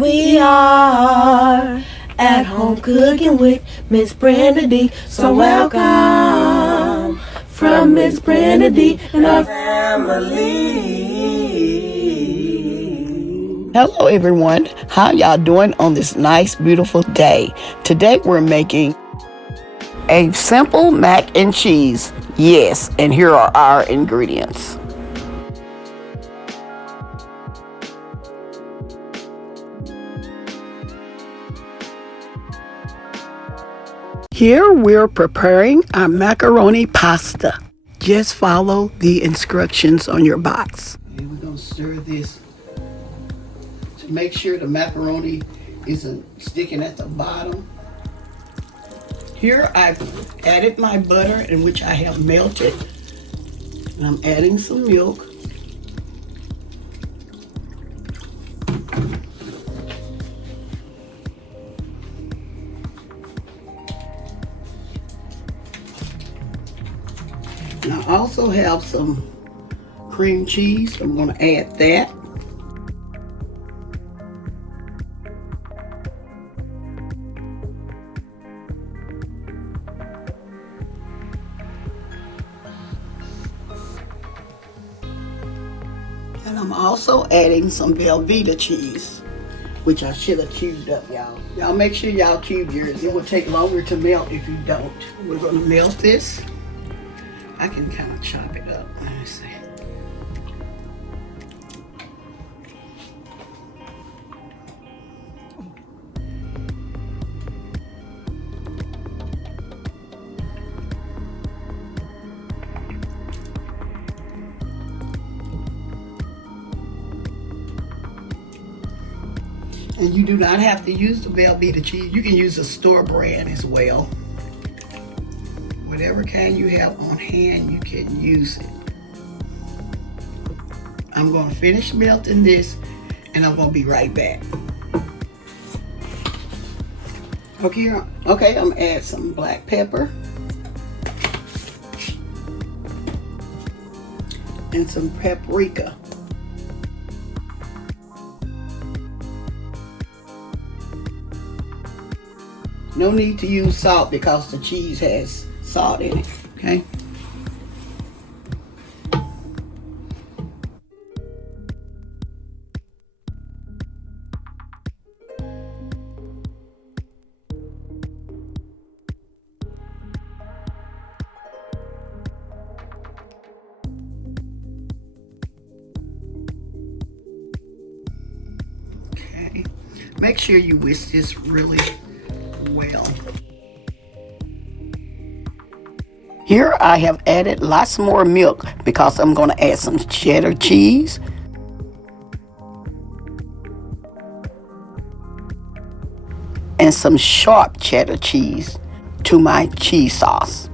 We are at home cooking with Miss Brenda Dee. So welcome from Miss Brenda Dee and our family. Hello everyone, how y'all doing on this nice beautiful day? Today we're making a simple mac and cheese. Yes, and here are our ingredients. Here we're preparing our macaroni pasta. Just follow the instructions on your box. And we're going to stir this to make sure the macaroni isn't sticking at the bottom. Here I've added my butter, in which I have melted. And I'm adding some milk. And I also have some cream cheese. I'm going to add that. And I'm also adding some Velveeta cheese, which I should have cubed up, y'all. Y'all make sure y'all cube yours. It will take longer to melt if you don't. We're going to melt this. I can kind of chop it up. Let me see. And you do not have to use the Velveeta cheese. You can use a store brand as well. Whatever kind you have on hand, you can use it. I'm going to finish melting this and I'm going to be right back. Okay, I'm going to add some black pepper and some paprika. No need to use salt because the cheese has salt in it, okay? Okay, make sure you whisk this really well. Here I have added lots more milk because I'm going to add some cheddar cheese and some sharp cheddar cheese to my cheese sauce.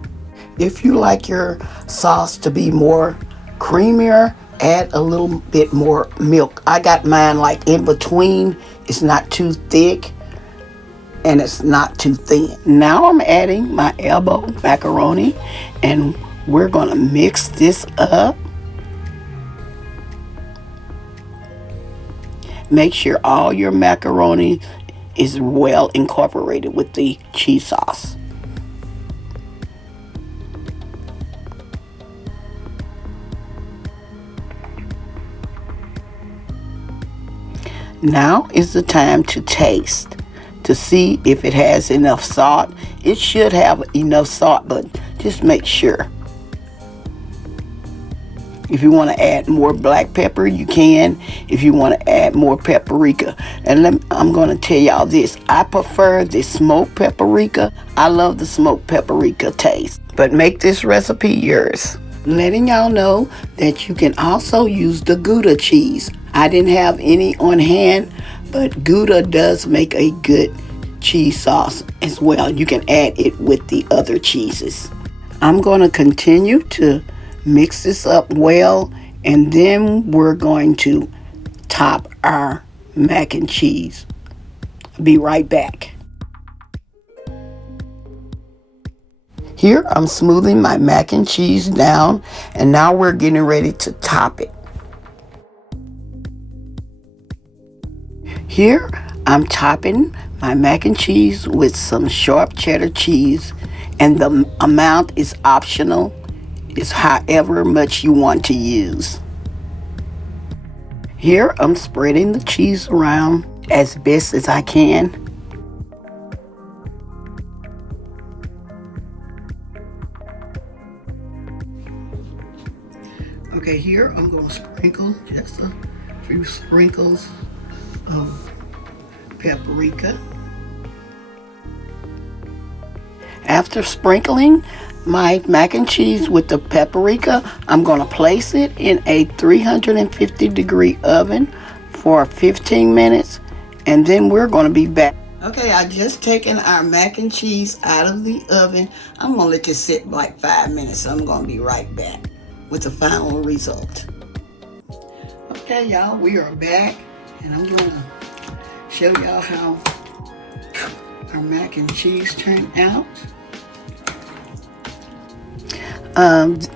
If you like your sauce to be more creamier, add a little bit more milk. I got mine like in between. It's not too thick and it's not too thin. Now I'm adding my elbow macaroni and we're gonna mix this up. Make sure all your macaroni is well incorporated with the cheese sauce. Now is the time to taste to see if it has enough salt. It should have enough salt, but just make sure. If you want to add more black pepper, you can. If you want to add more paprika. And I'm going to tell y'all this. I prefer the smoked paprika. I love the smoked paprika taste. But make this recipe yours. Letting y'all know that you can also use the Gouda cheese. I didn't have any on hand, but Gouda does make a good cheese sauce as well. You can add it with the other cheeses. I'm going to continue to mix this up well, and then we're going to top our mac and cheese. I'll be right back. Here I'm smoothing my mac and cheese down, and now we're getting ready to top it. Here I'm topping my mac and cheese with some sharp cheddar cheese, and the amount is optional. It's however much you want to use. Here I'm spreading the cheese around as best as I can. Okay, here I'm going to sprinkle just a few sprinkles of paprika. After sprinkling my mac and cheese with the paprika, I'm going to place it in a 350-degree oven for 15 minutes, and then we're going to be back. Okay, I just taken our mac and cheese out of the oven. I'm going to let this sit like 5 minutes, so I'm going to be right back with the final result. Okay, y'all, we are back, and I'm going to show y'all how our mac and cheese turned out.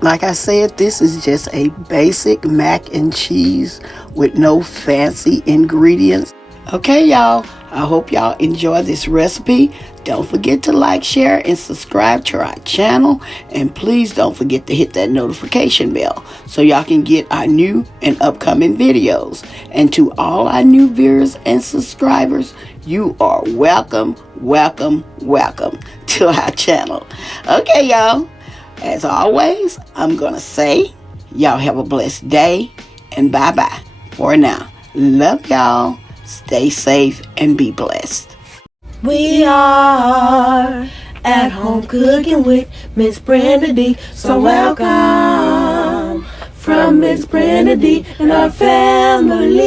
Like I said, this is just a basic mac and cheese with no fancy ingredients. Okay, y'all, I hope y'all enjoy this recipe. Don't forget to like, share, and subscribe to our channel. And please don't forget to hit that notification bell so y'all can get our new and upcoming videos. And to all our new viewers and subscribers, you are welcome, welcome, welcome to our channel. Okay, y'all. As always, I'm going to say, y'all have a blessed day, and bye-bye for now. Love y'all. Stay safe and be blessed. We are at home cooking with Miss Brenda Dee. So welcome from Miss Brenda Dee and our family.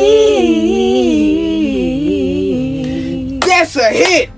That's a hit.